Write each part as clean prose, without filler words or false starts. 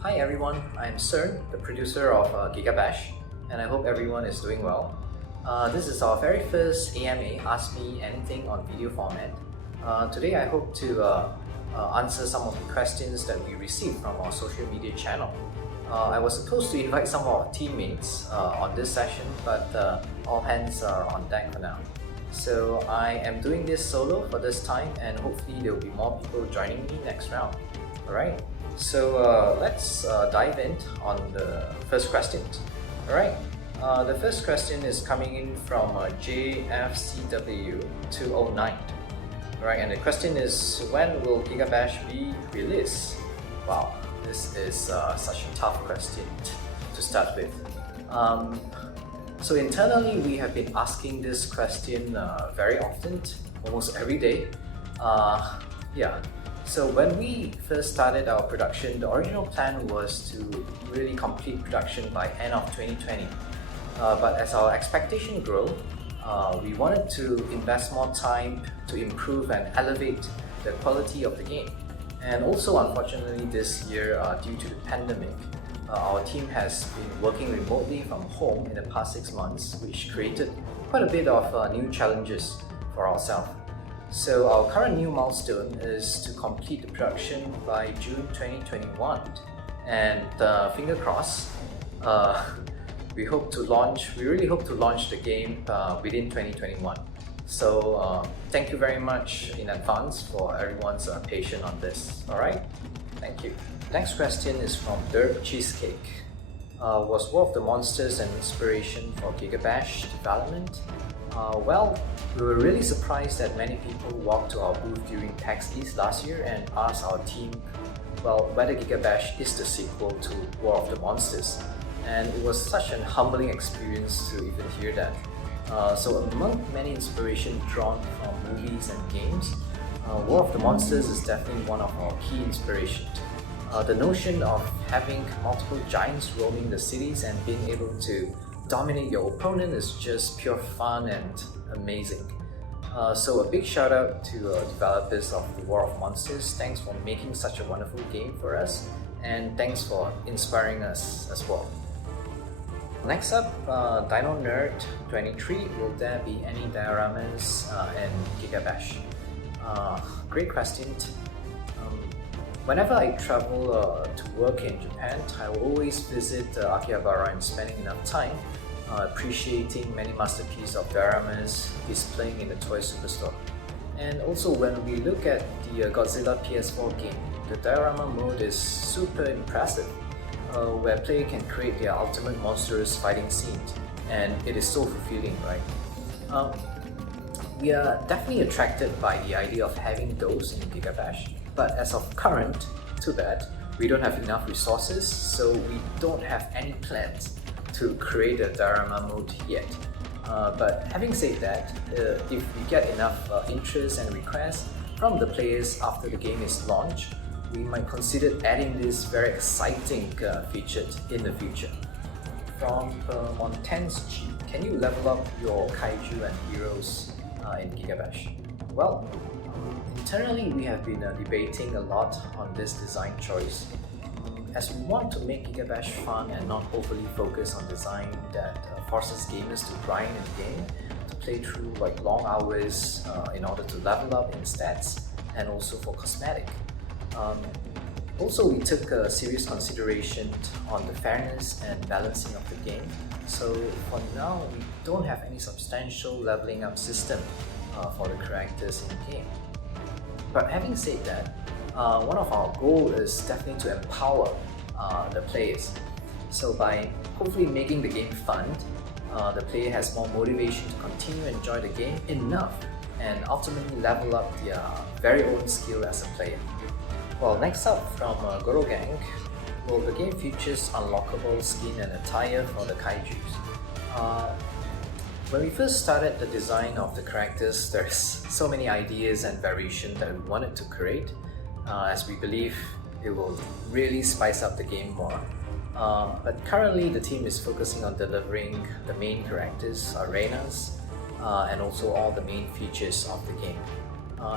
Hi everyone, I'm Cern, the producer of GigaBash, and I hope everyone is doing well. This is our very first AMA Ask Me Anything on video format. Today I hope to answer some of the questions that we received from our social media channel. I was supposed to invite some of our teammates on this session, but all hands are on deck for now. So I am doing this solo for this time, and hopefully there will be more people joining me next round. Alright, so let's dive in on the first question. Alright, the first question is coming in from JFCW209. Alright, and the question is, when will GigaBash be released? Wow, this is such a tough question to start with. So internally, we have been asking this question very often, almost every day. So when we first started our production, the original plan was to really complete production by end of 2020. But as our expectation grew, we wanted to invest more time to improve and elevate the quality of the game. And also, unfortunately, this year, due to the pandemic, our team has been working remotely from home in the past 6 months, which created quite a bit of new challenges for ourselves. So our current new milestone is to complete the production by June 2021, and finger crossed, we really hope to launch the game within 2021. So thank you very much in advance for everyone's patience on this. Alright, thank you. Next question is from Derp Cheesecake. Was War of the Monsters an inspiration for GigaBash development? Well, we were really surprised that many people walked to our booth during PAX East last year and asked our team, whether GigaBash is the sequel to War of the Monsters. And it was such an humbling experience to even hear that. So among many inspirations drawn from movies and games, War of the Monsters is definitely one of our key inspirations. The notion of having multiple giants roaming the cities and being able to dominate your opponent is just pure fun and amazing. So a big shout out to developers of the War of Monsters. Thanks for making such a wonderful game for us, and thanks for inspiring us as well. Next up, Dino Nerd 23. Will there be any dioramas in GigaBash? Great question. Whenever I travel to work in Japan, I will always visit Akihabara and spending enough time appreciating many masterpieces of dioramas displaying in the toy superstore. And also, when we look at the Godzilla PS4 game, the diorama mode is super impressive, where players can create their ultimate monstrous fighting scenes, and it is so fulfilling, right? We are definitely attracted by the idea of having those in GigaBash, but as of current, too bad, we don't have enough resources, so we don't have any plans to create a diorama mode yet. But having said that, if we get enough interest and requests from the players after the game is launched, we might consider adding this very exciting feature in the future. From Montans G, can you level up your kaiju and heroes in GigaBash? Well, internally we have been debating a lot on this design choice, as we want to make GigaBash fun and not overly focus on design that forces gamers to grind in the game, to play through long hours in order to level up in stats, and also for cosmetic. Also, we took a serious consideration on the fairness and balancing of the game. So for now, we don't have any substantial leveling up system for the characters in the game. But having said that, one of our goals is definitely to empower the players. So by hopefully making the game fun, the player has more motivation to continue to enjoy the game enough and ultimately level up their very own skill as a player. Well, next up from Goro Gang, will the game features unlockable skin and attire for the kaijus? When we first started the design of the characters, there's so many ideas and variations that we wanted to create, as we believe it will really spice up the game more. But currently the team is focusing on delivering the main characters, arenas, and also all the main features of the game.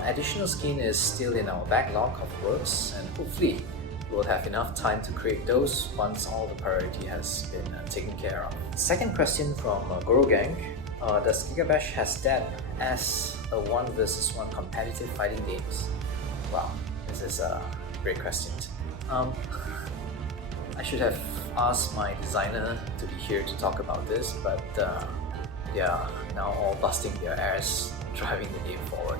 Additional skin is still in our backlog of works, and hopefully we'll have enough time to create those once all the priority has been taken care of. Second question from Goro Gang. Does GigaBash has that as a 1 versus 1 competitive fighting games? Wow, this is a great question. I should have asked my designer to be here to talk about this, but yeah, now all busting their ass driving the game forward.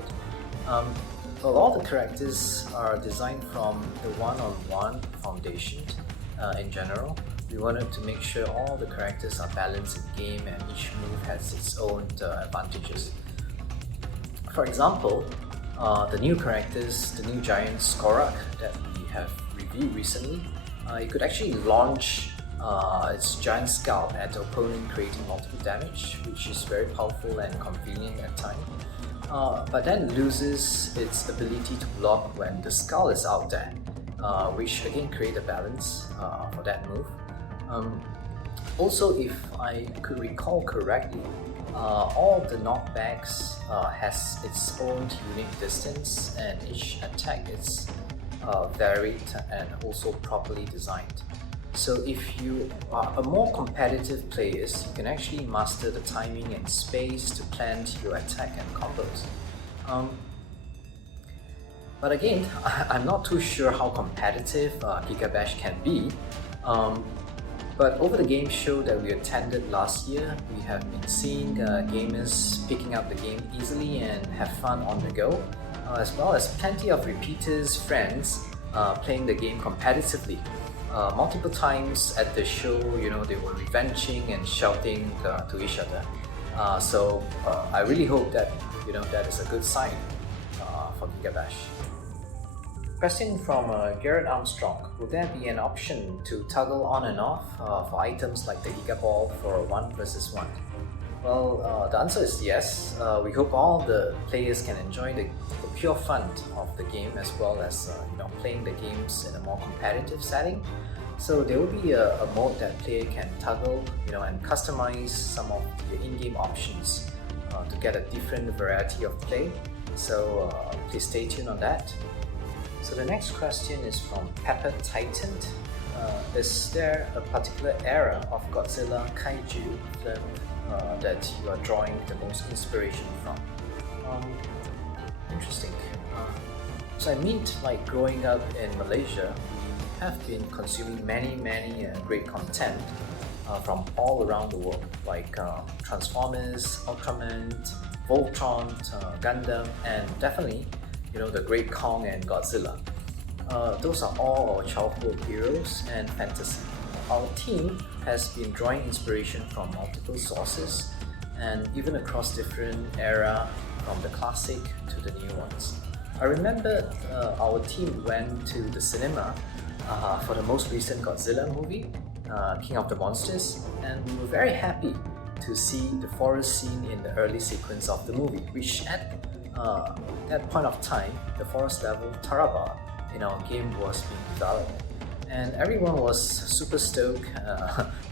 Well, all the characters are designed from the one-on-one foundation in general. We wanted to make sure all the characters are balanced in game and each move has its own advantages. For example, the new characters, the new giant Skorak that we have reviewed recently, it could actually launch its giant scalp at the opponent, creating multiple damage, which is very powerful and convenient at times. But then loses its ability to block when the skull is out there, which again create a balance for that move. Also, if I could recall correctly, all the knockbacks has its own unique distance and each attack is varied and also properly designed. So if you are a more competitive player, you can actually master the timing and space to plan your attack and combos. But again, I'm not too sure how competitive GigaBash can be. But over the game show that we attended last year, we have been seeing gamers picking up the game easily and have fun on the go, as well as plenty of repeaters, friends playing the game competitively. Multiple times at the show, they were revenging and shouting to each other. So I really hope that that is a good sign for GigaBash. Question from Garrett Armstrong. Will there be an option to toggle on and off for items like the Giga Ball for 1 versus 1? Well, the answer is yes. We hope all the players can enjoy the pure fun of the game as well as playing the games in a more competitive setting. So there will be a mode that player can toggle, and customize some of the in-game options to get a different variety of play. So please stay tuned on that. So the next question is from Pepper Titan. Is there a particular era of Godzilla Kaiju film that you are drawing the most inspiration from? Interesting. So I mean, like growing up in Malaysia, we have been consuming many great content from all around the world, like Transformers, Ultraman, Voltron, Gundam, and definitely the Great Kong and Godzilla. Those are all our childhood heroes and fantasy. Our team has been drawing inspiration from multiple sources and even across different era, from the classic to the new ones. I remember our team went to the cinema for the most recent Godzilla movie, King of the Monsters, and we were very happy to see the forest scene in the early sequence of the movie, which at that point of time, the forest level Taraba in our game was being developed. And everyone was super stoked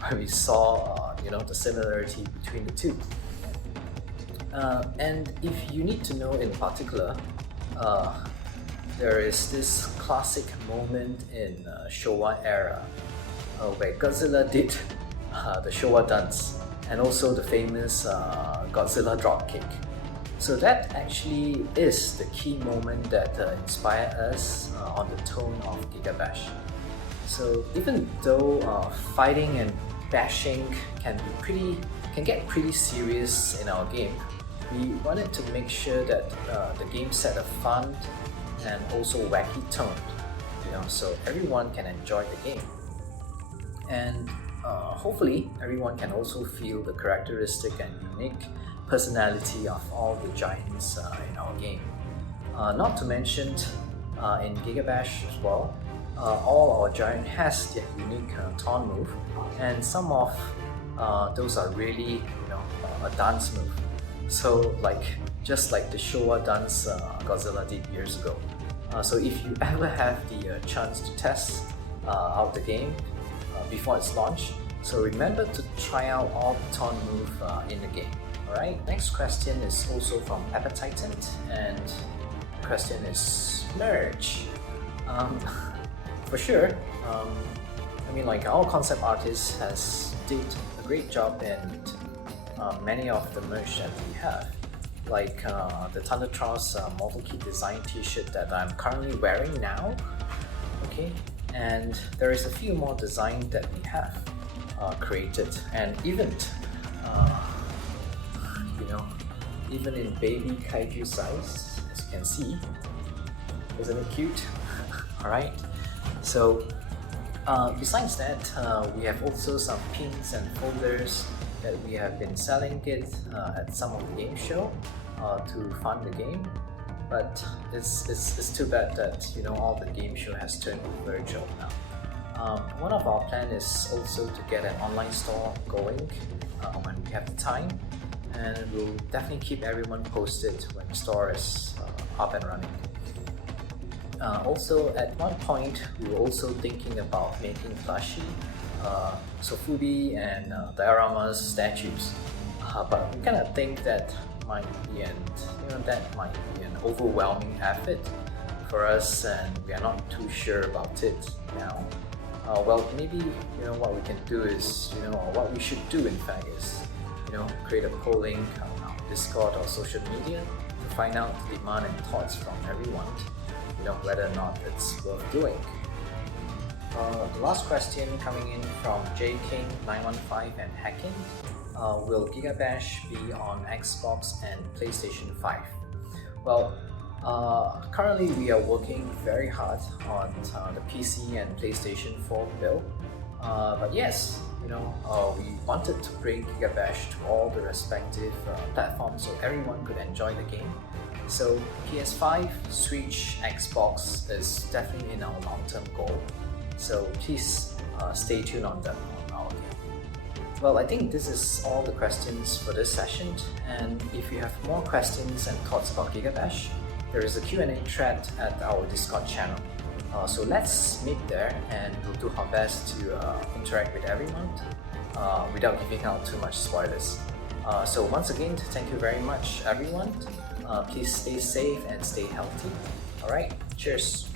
when we saw the similarity between the two. And if you need to know in particular, there is this classic moment in Showa era where Godzilla did the Showa dance and also the famous Godzilla dropkick. So that actually is the key moment that inspired us on the tone of GigaBash. So even though fighting and bashing can get pretty serious in our game, we wanted to make sure that the game set a fun and also wacky tone, so everyone can enjoy the game. And hopefully everyone can also feel the characteristic and unique personality of all the giants in our game. Not to mention in GigaBash as well, all our giant has their unique taunt move, and some of those are really a dance move. So just like the Showa dance Godzilla did years ago. So if you ever have the chance to test out the game before its launch, so remember to try out all the taunt move in the game. Alright, next question is also from Appetitant, and the question is merge. for sure, like our concept artist has did a great job in many of the merch that we have, like the Thunder Trials Model Kit Design T-shirt that I'm currently wearing now. Okay, and there is a few more designs that we have created, and even even in baby kaiju size, as you can see. Isn't it cute? Alright, so besides that, we have also some pins and folders that we have been selling it at some of the game show to fund the game. But it's too bad that all the game show has turned virtual now. One of our plan is also to get an online store going when we have the time, and we'll definitely keep everyone posted when the store is up and running. Also, at one point, we were also thinking about making plushie, Sofubi and Dioramas statues, but we kind of think that might be an overwhelming effort for us, and we are not too sure about it now. Maybe what we can do is what we should do in fact is create a polling on our Discord or social media to find out the demand and thoughts from everyone, whether or not it's worth doing. The last question coming in from JKing915 and Hacking. Will GigaBash be on Xbox and PlayStation 5? Well, currently we are working very hard on the PC and PlayStation 4 build. But yes, we wanted to bring GigaBash to all the respective platforms so everyone could enjoy the game. So PS5, Switch, Xbox is definitely in our long-term goal. So please stay tuned on them on our game. Well, I think this is all the questions for this session. And if you have more questions and thoughts about GigaBash, there is a Q&A thread at our Discord channel. So let's meet there, and we'll do our best to interact with everyone without giving out too much spoilers. So once again, thank you very much everyone. Please stay safe and stay healthy. Alright, cheers!